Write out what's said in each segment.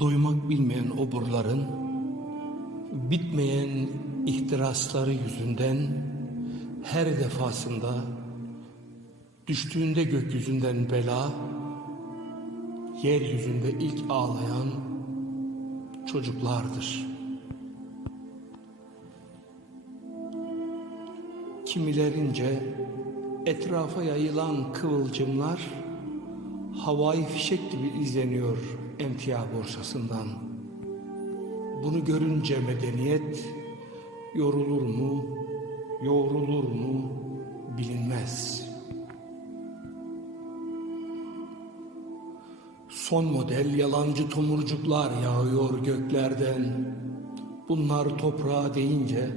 doymak bilmeyen oburların, bitmeyen ihtirasları yüzünden her defasında düştüğünde gökyüzünden bela, yeryüzünde ilk ağlayan çocuklardır. Kimilerince etrafa yayılan kıvılcımlar havai fişek gibi izleniyor emtia borsasından. Bunu görünce medeniyet yorulur mu, yoğrulur mu bilinmez. Son model yalancı tomurcuklar yağıyor göklerden. Bunlar toprağa değince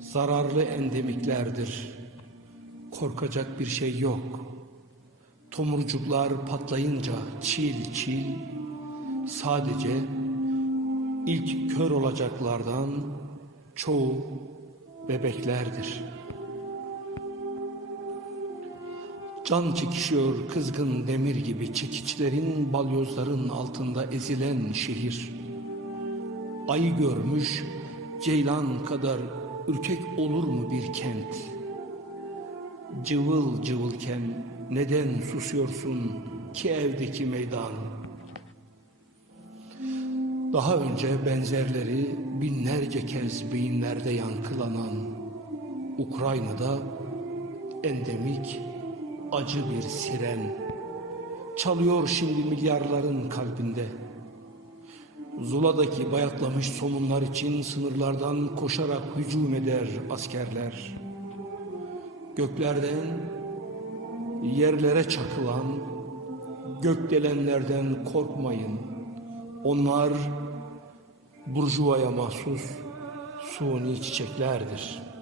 zararlı endemiklerdir. Korkacak bir şey yok. Tomurcuklar patlayınca çil çil sadece ilk kör olacaklardan çoğu bebeklerdir. Can çekişiyor kızgın demir gibi çekiçlerin balyozların altında ezilen şehir. Ayı görmüş ceylan kadar ürkek olur mu bir kent? Cıvıl cıvılken neden susuyorsun ki evdeki meydan? Daha önce benzerleri binlerce kez beyinlerde yankılanan Ukrayna'da endemik acı bir siren çalıyor şimdi milyarların kalbinde. Zula'daki bayatlamış somunlar için sınırlardan koşarak hücum eder askerler. Göklerden yerlere çakılan gökdelenlerden korkmayın. Onlar burjuvaya mahsus suni çiçeklerdir.''